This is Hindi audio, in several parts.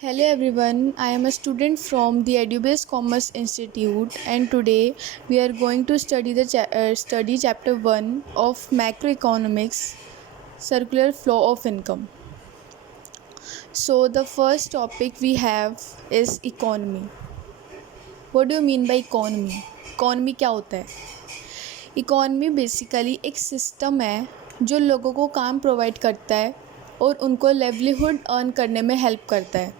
Hello everyone, I am a student from the EduBase Commerce Institute and today we are going to study chapter 1 of macroeconomics circular flow of income. So the first topic we have is economy. What do you mean by economy? Economy क्या होता है? इकॉनमी बेसिकली एक सिस्टम है जो लोगों को काम प्रोवाइड करता है और उनको लेवलीहुड अर्न करने में हेल्प करता है.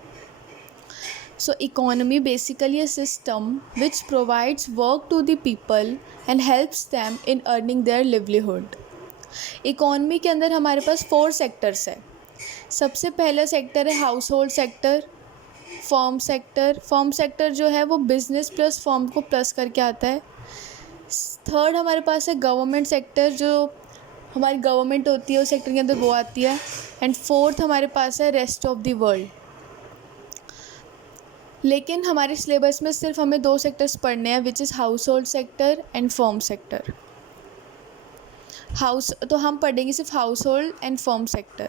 So economy basically a system which provides work to the people and helps them in earning their livelihood. Economy के अंदर हमारे पास 4 सेक्टर्स है. सबसे पहला सेक्टर है house hold sector, form sector जो है वो बिजनेस प्लस फॉर्म को प्लस करके आता है. थर्ड हमारे पास है गवर्नमेंट सेक्टर, जो हमारी गवर्नमेंट होती है उस सेक्टर के अंदर वो आती है. एंड फोर्थ हमारे पास है रेस्ट ऑफ द वर्ल्ड. लेकिन हमारे सिलेबस में सिर्फ हमें 2 सेक्टर्स पढ़ने हैं, which is house hold sector and firm sector. तो हम पढ़ेंगे सिर्फ house hold and firm sector.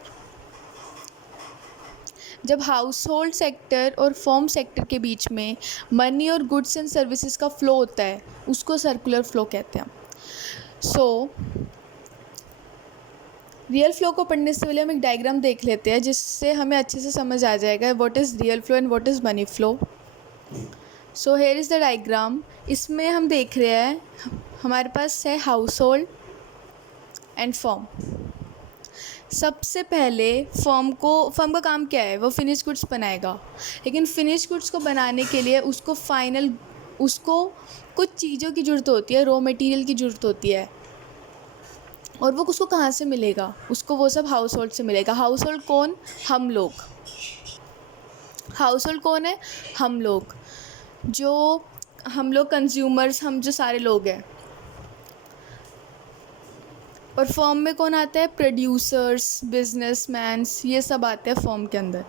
जब हाउस होल्ड सेक्टर और फर्म सेक्टर के बीच में मनी और गुड्स एंड सर्विसेज का फ्लो होता है उसको सर्कुलर फ्लो कहते हैं. सो रियल फ्लो को पढ़ने से पहले हम एक डायग्राम देख लेते हैं जिससे हमें अच्छे से समझ आ जाएगा what is real flow and what is money flow. So here is the diagram. इसमें हम देख रहे हैं हमारे पास है हाउस होल्ड एंड फर्म. सबसे पहले फर्म का काम क्या है? वो फिनिश गुड्स बनाएगा. लेकिन फिनिश गुड्स को बनाने के लिए उसको कुछ चीज़ों की ज़रूरत होती है, रॉ मटेरियल की ज़रूरत होती है. और वो उसको कहाँ से मिलेगा? उसको वो सब हाउस होल्ड से मिलेगा. हाउस होल्ड कौन? हम लोग. हाउस होल्ड कौन है? हम लोग कंज्यूमर्स, हम जो सारे लोग हैं. और फर्म में कौन आता है? प्रोड्यूसर्स, बिजनेसमैन्स, ये सब आते हैं फर्म के अंदर.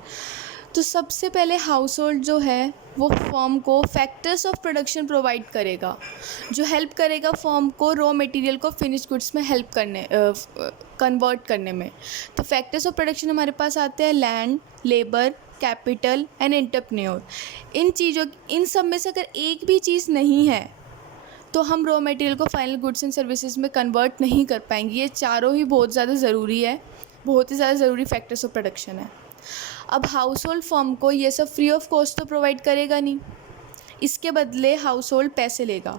तो सबसे पहले हाउस होल्ड जो है वो फर्म को फैक्टर्स ऑफ प्रोडक्शन प्रोवाइड करेगा, जो हेल्प करेगा फर्म को रॉ मटेरियल को फिनिश गुड्स में कन्वर्ट करने में. तो फैक्टर्स ऑफ प्रोडक्शन हमारे पास आते हैं land, labour, capital and entrepreneur. इन सब में से अगर एक भी चीज़ नहीं है तो हम रॉ मटेरियल को फाइनल गुड्स एंड सर्विसेज में कन्वर्ट नहीं कर पाएंगे. ये चारों ही बहुत ज़्यादा ज़रूरी है, बहुत ही ज़्यादा ज़रूरी फैक्टर्स ऑफ प्रोडक्शन है. अब हाउस होल्ड फर्म को ये सब फ्री ऑफ कॉस्ट तो प्रोवाइड करेगा नहीं, इसके बदले हाउस होल्ड पैसे लेगा.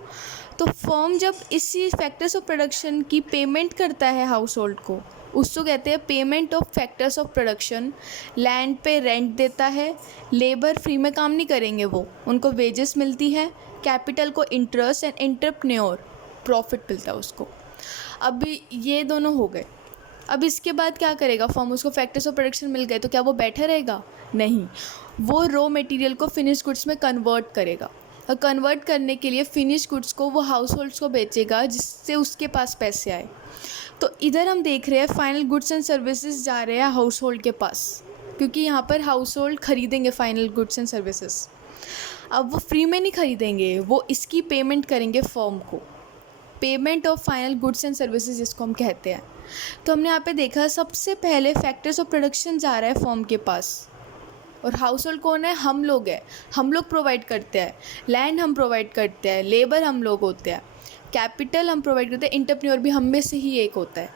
तो फर्म जब इसी फैक्टर्स ऑफ प्रोडक्शन की पेमेंट करता है हाउस होल्ड को, उसको कहते हैं payment of factors of production. Land पे रेंट देता है, लेबर फ्री में काम नहीं करेंगे, वो उनको वेजेस मिलती है, कैपिटल को इंटरेस्ट एंड एंटरप्रेन्योर प्रॉफिट मिलता है उसको. अब ये दोनों हो गए. अब इसके बाद क्या करेगा फर्म? उसको फैक्टर्स ऑफ प्रोडक्शन मिल गए तो क्या वो बैठा रहेगा? नहीं, वो रॉ मटेरियल को फिनिश गुड्स में कन्वर्ट करेगा. और कन्वर्ट करने के लिए फिनिश गुड्स को वो हाउस होल्ड्स को बेचेगा जिससे उसके पास पैसे आए. तो इधर हम देख रहे हैं फाइनल गुड्स एंड सर्विसेज जा रहे हैं हाउस होल्ड के पास, क्योंकि यहाँ पर हाउस होल्ड खरीदेंगे फाइनल गुड्स एंड सर्विसेज. अब वो फ्री में नहीं खरीदेंगे, वो इसकी पेमेंट करेंगे फर्म को. Payment of final goods and services जिसको हम कहते हैं. तो हमने यहाँ पे देखा सबसे पहले फैक्टर्स ऑफ प्रोडक्शन जा रहा है फर्म के पास. और हाउस होल्ड कौन है? हम लोग हैं. हम लोग प्रोवाइड करते हैं. लैंड हम प्रोवाइड करते हैं, लेबर हम लोग होते हैं, कैपिटल हम प्रोवाइड करते हैं, एंटरप्रेन्योर भी हम में से ही एक होता है.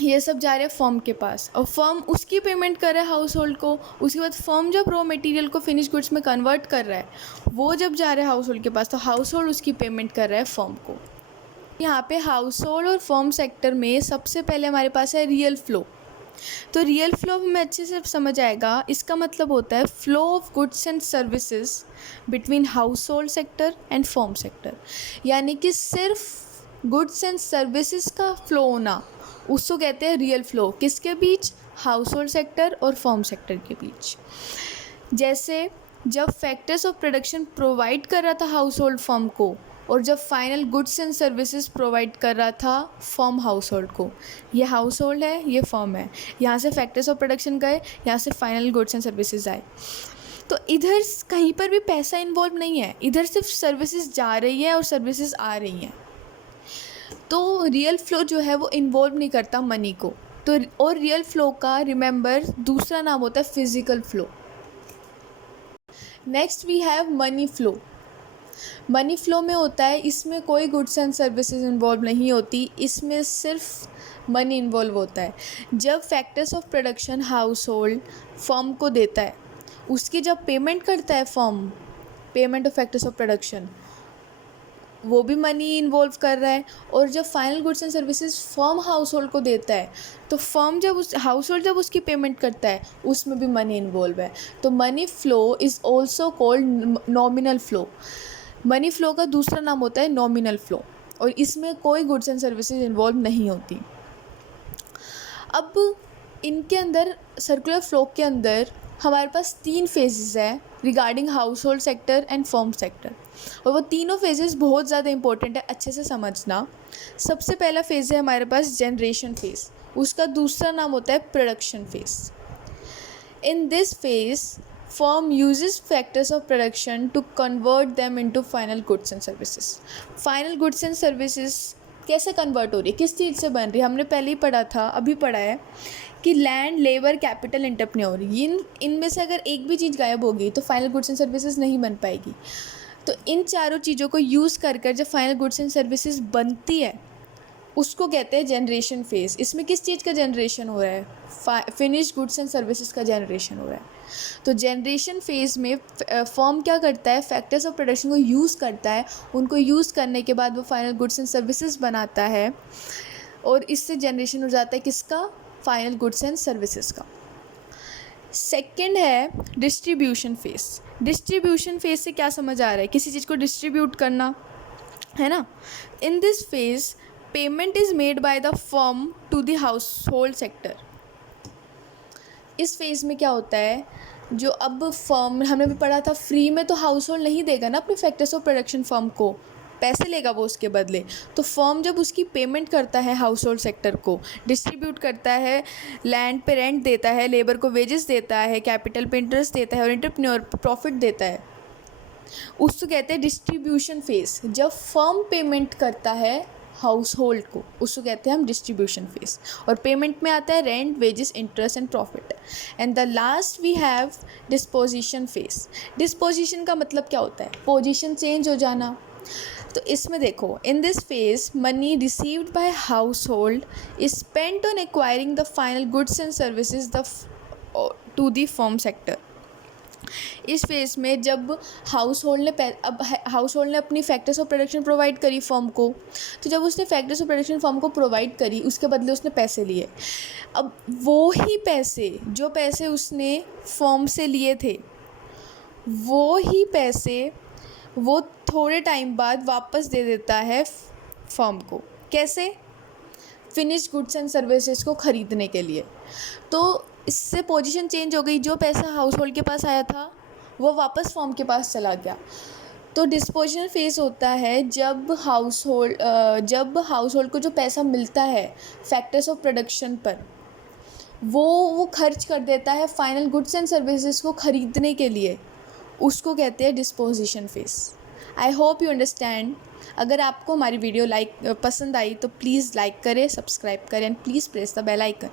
ये सब जा रहे हैं फर्म के पास और फर्म उसकी पेमेंट कर रहा है हाउस होल्ड को. उसके बाद फर्म जब रॉ मटेरियल को फिनिश गुड्स में कन्वर्ट कर रहा है, वो जब जा रहा है हाउस होल्ड के पास, तो हाउस होल्ड उसकी पेमेंट कर रहा है फर्म को. यहाँ पे हाउस होल्ड और फर्म सेक्टर में सबसे पहले हमारे पास है रियल फ्लो. तो रियल फ्लो हमें अच्छे से समझ आएगा. इसका मतलब होता है flow of goods and services between house hold sector and firm sector. यानी कि सिर्फ गुड्स एंड सर्विसेज का फ्लो होना, उसको कहते हैं रियल फ्लो. किसके बीच? हाउस होल्ड सेक्टर और फर्म सेक्टर के बीच. जैसे जब फैक्टर्स ऑफ प्रोडक्शन प्रोवाइड कर रहा था हाउस होल्ड फर्म को, और जब final goods and services provide कर रहा था फर्म हाउस होल्ड को. ये हाउस होल्ड है, ये फर्म है. यहाँ से फैक्टर्स ऑफ प्रोडक्शन गए, यहाँ से फाइनल गुड्स एंड सर्विसेज आए. तो इधर कहीं पर भी पैसा इन्वॉल्व नहीं है, इधर सिर्फ सर्विसेज जा रही है और सर्विसेज आ रही हैं. तो रियल फ्लो जो है वो इन्वॉल्व नहीं करता मनी को. तो और रियल फ्लो का रिमेंबर दूसरा नाम होता है physical flow. Next we have money flow. Money flow में होता है, इसमें कोई गुड्स एंड सर्विसेज इन्वॉल्व नहीं होती, इसमें सिर्फ मनी इन्वॉल्व होता है। जब factors of production house hold firm को देता है, उसकी जब पेमेंट करता है firm, payment of factors of production, वो भी मनी इन्वॉल्व कर रहा है। और जब final goods and services firm house hold को देता है, तो फर्म जब उस हाउस होल्ड जब उसकी पेमेंट करता है, उसमें भी मनी इन्वॉल्व है। तो money flow is also called nominal flow. Money flow का दूसरा नाम होता है नॉमिनल फ्लो, और इसमें कोई गुड्स एंड सर्विसेज इन्वॉल्व नहीं होती। अब इनके अंदर, सर्कुलर फ्लो के अंदर हमारे पास 3 फेजेस है regarding house hold sector and firm sector, और वो तीनों फेजेस बहुत ज़्यादा इंपॉर्टेंट है, अच्छे से समझना। सबसे पहला फेज़ है हमारे पास जनरेशन फेज़, उसका दूसरा नाम होता है production phase. In this phase firm uses factors of production to convert them into final goods and services. Final goods and services कैसे कन्वर्ट हो रही है, किस चीज़ से बन रही है, हमने पहले ही पढ़ा था, अभी पढ़ा है कि लैंड, लेबर, कैपिटल, एंटरप्रेन्योर, इनमें से अगर एक भी चीज़ गायब होगी तो फाइनल गुड्स एंड सर्विसेज नहीं बन पाएगी। तो इन चारों चीज़ों को यूज़ कर कर जब फाइनल गुड्स एंड सर्विसेज बनती है, उसको कहते हैं जनरेशन फेज़। इसमें किस चीज़ का जनरेशन हो रहा है, फिनिश गुड्स एंड सर्विसेज का जनरेशन हो रहा है। तो जनरेशन फेज़ में फर्म क्या करता है, फैक्टर्स ऑफ प्रोडक्शन को यूज़ करता है, उनको यूज़ करने के बाद वो फाइनल गुड्स एंड सर्विसेज बनाता है, और इससे जनरेशन हो जाता है किसका, फाइनल गुड्स एंड सर्विसेज का। सेकंड है डिस्ट्रीब्यूशन फेज़। डिस्ट्रीब्यूशन फेज़ से क्या समझ आ रहा है, किसी चीज़ को डिस्ट्रीब्यूट करना, है ना। In this phase payment is made by the firm to the household sector. इस फेज़ में क्या होता है, जो अब फर्म, हमने भी पढ़ा था, फ्री में तो हाउस होल्ड नहीं देगा ना अपने फैक्टर्स ऑफ प्रोडक्शन, फर्म को पैसे लेगा वो उसके बदले। तो फर्म जब उसकी पेमेंट करता है हाउस होल्ड सेक्टर को, डिस्ट्रीब्यूट करता है, लैंड पे रेंट देता है, लेबर को वेजेस देता है, कैपिटल पे इंटरेस्ट देता है, और एंटरप्रेन्योर पे प्रॉफिट देता है, उसको कहते हैं डिस्ट्रीब्यूशन फेज़। जब फर्म पेमेंट करता है हाउस होल्ड को, उसको कहते हैं हम डिस्ट्रीब्यूशन फेज़, और पेमेंट में आता है rent, wages, interest and profit. And the last we have disposition phase. Disposition का मतलब क्या होता है, पोजीशन चेंज हो जाना। तो इसमें देखो, in this phase money received by household is spent on acquiring the final goods and services to the firm sector. इस फेज़ में जब हाउस होल्ड ने अपनी फैक्टर्स ऑफ प्रोडक्शन प्रोवाइड करी फर्म को, तो जब उसने फैक्टर्स ऑफ प्रोडक्शन फर्म को प्रोवाइड करी, उसके बदले उसने पैसे लिए। अब वो ही पैसे, जो पैसे उसने फर्म से लिए थे, वो ही पैसे वो थोड़े टाइम बाद वापस दे देता है फर्म को। कैसे, फिनिश गुड्स एंड सर्विसेज को ख़रीदने के लिए। तो इससे पोजीशन चेंज हो गई, जो पैसा हाउस होल्ड के पास आया था वो वापस फर्म के पास चला गया। तो डिस्पोजिशन फेज़ होता है जब हाउस होल्ड को जो पैसा मिलता है फैक्टर्स ऑफ प्रोडक्शन पर, वो खर्च कर देता है फाइनल गुड्स एंड सर्विसेज को ख़रीदने के लिए, उसको कहते हैं disposition phase. I hope you understand. अगर आपको हमारी वीडियो पसंद आई तो प्लीज़ लाइक करें, सब्सक्राइब करें, and please press the bell icon.